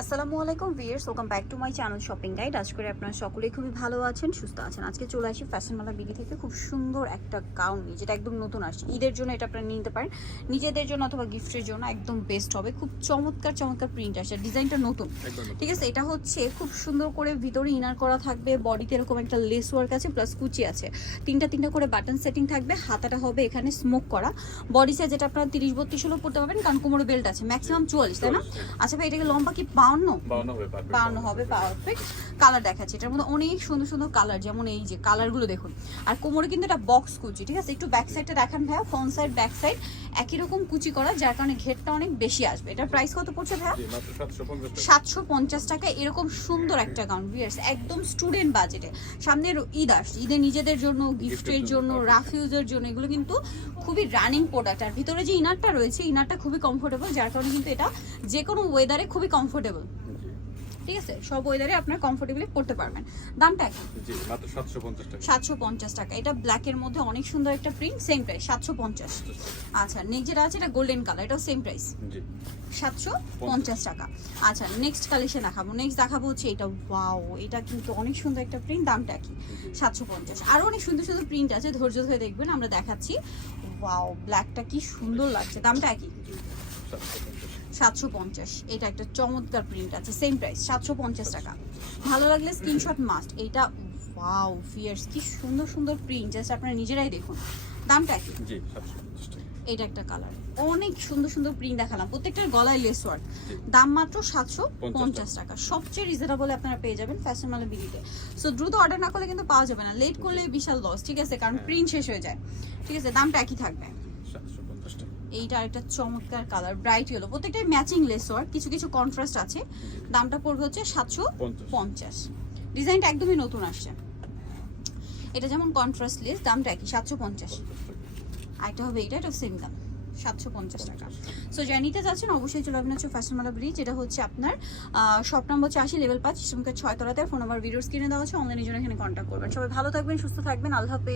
আসসালামু আলাইকুম viewers welcome back to my channel shopping guide. আজ করে আপনারা সকলেই খুবই ভালো আছেন সুস্থ আছেন। আজকে চলে আসি ফ্যাশন মালা বিডি থেকে খুব সুন্দর একটা গাউন নিয়ে যেটা একদম নতুন আসছে। ঈদের জন্য এটা আপনারা নিতে পারেন। নিজেদের জন্য অথবা গিফটের জন্য একদম বেস্ট হবে। খুব চমৎকার চমৎকার প্রিন্ট আসছে। ডিজাইনটা নতুন। ঠিক আছে এটা হচ্ছে খুব সুন্দর করে ভিতরে ইনার করা থাকবে বডিতে এরকম একটা লেস ওয়ার্ক আছে প্লাস কুচি আছে। তিনটা তিনটা করে বাটন সেটিং থাকবে। হাতাটা হবে এখানে স্মোক করা। বডি সাইজ যেটা আপনারা তিরিশ বত্রিশ হলেও পড়তে পারবেন কারণ কোমরে বেল্ট আছে। ম্যাক্সিমাম চুয়াল্লিশ তাই না? আচ্ছা ভাই এটাকে লম্বা কি বাউন্ন বাউন্ন? বাউন্ন হবে পারফেক্ট কালার দেখাচ্ছে এটার মধ্যে অনেক সুন্দর সুন্দর কালার যেমন এই যে কালারগুলো দেখুন। আর কোমরে কিন্তু এটা বক্স কুচি ঠিক আছে? একটু ব্যাক সাইডটা দেখান ভাইয়া ফ্রন্ট সাইড ব্যাক সাইড একই রকম কুচি করা যার কারণে ঘেরটা অনেক বেশি আসবে। এটার প্রাইস কত পড়ছে ভাইয়া? জি মাত্র 750 টাকা। সাতশো পঞ্চাশ টাকা এরকম সুন্দর একটা গাউন বিয়ার্স একদম স্টুডেন্ট বাজেটে সামনে ঈদ আস ঈদে নিজেদের জন্য গিফটের জন্য রাফিউজের জন্য। এগুলো কিন্তু খুবই রানিং প্রোডাক্ট আর ভিতরে যে ইনারটা রয়েছে ইনারটা খুবই কমফোর্টেবল যার কারণে কিন্তু এটা যে কোনো ওয়েদারে খুবই কমফোর্টেবল ঠিক আছে? সব ওয়েদারে আপনার কমফোর্টেবলি পড়তে পারবেন। দামটা কি জি টাকা। সাতশো পঞ্চাশ টাকা। এটা ব্ল্যাকের মধ্যে অনেক সুন্দর একটা প্রিন্ট সেম প্রাইস সাতশো পঞ্চাশ। আচ্ছা নেক্সট যেটা আছে এটা গোল্ডেন কালার এটাও সেম প্রাইস জি। সাতশো পঞ্চাশ টাকা। আচ্ছা নেক্সট কালেকশন দেখাবো। নেক্সট দেখাবো হচ্ছে এটা ওয়াও এটা কিন্তু অনেক সুন্দর একটা প্রিন্ট দামটা কি সাতশো পঞ্চাশ। আরও অনেক সুন্দর সুন্দর প্রিন্ট আছে ধৈর্য ধরে দেখবেন আমরা দেখাচ্ছি। ওয়াও ব্ল্যাকটা কি সুন্দর লাগছে দামটা কি 750 সাতশো পঞ্চাশ। এটা একটা চমৎকার প্রিন্ট আছে সেম প্রাইস সাতশো পঞ্চাশ টাকা। ভালো লাগলে স্ক্রিনশট মাস্ট এটা ওয়াও ফিয়ার্স কি সুন্দর সুন্দর প্রিন্ট জাস্ট আপনারা নিজেরাই দেখুন। দামটা কি? জি এটা একটা কালার অনেক সুন্দর সুন্দর প্রিন্ট দেখালাম প্রত্যেকটার গলায় লেস ওয়ার্ক দাম মাত্র সাতশো পঞ্চাশ টাকা। সবচেয়ে রিজনেবল আপনারা পেয়ে যাবেন ফ্যাশন মালে বিডিতে সো দ্রুত অর্ডার না করলে কিন্তু পাওয়া যাবে না। লেট করলে বিশাল লস ঠিক আছে? কারণ হ্যাঁ। প্রিন্ট শেষ হয়ে যায়। ঠিক আছে? দামটা একই থাকবে। 750 টাকা এইটা আরেকটা চমৎকার কালার ব্রাইট ইয়েলো প্রত্যেকটাই ম্যাচিং লেস ওয়ার্ক কিছু কিছু কন্ট্রাস্ট আছে। দামটা পড়বে হচ্ছে সাতশো পঞ্চাশ। ডিজাইনটা একদমই নতুন আসছে। এটা যেমন কন্ট্রাস্ট লেস দামটা একই সাতশো পঞ্চাশ। আরেকটা হবে এটা এটা সেম দাম সাতশো পঞ্চাশ টাকা। সো যা নিতে যাচ্ছেন অবশ্যই চলে আসবেন হচ্ছে ফ্যাশন মালা ব্রিজ এটা হচ্ছে আপনার শপ নম্বর হচ্ছে আশি লেভেল পাঁচ ইসলামকে ছয় তলাতে ফোন নাম্বার ভিডিওস কিনে দেওয়া হচ্ছে অনলাইনের জন্য এখানে কন্ট্যাক্ট করবেন। সবাই ভালো থাকবেন সুস্থ থাকবেন আল্লাহ হাফেজ।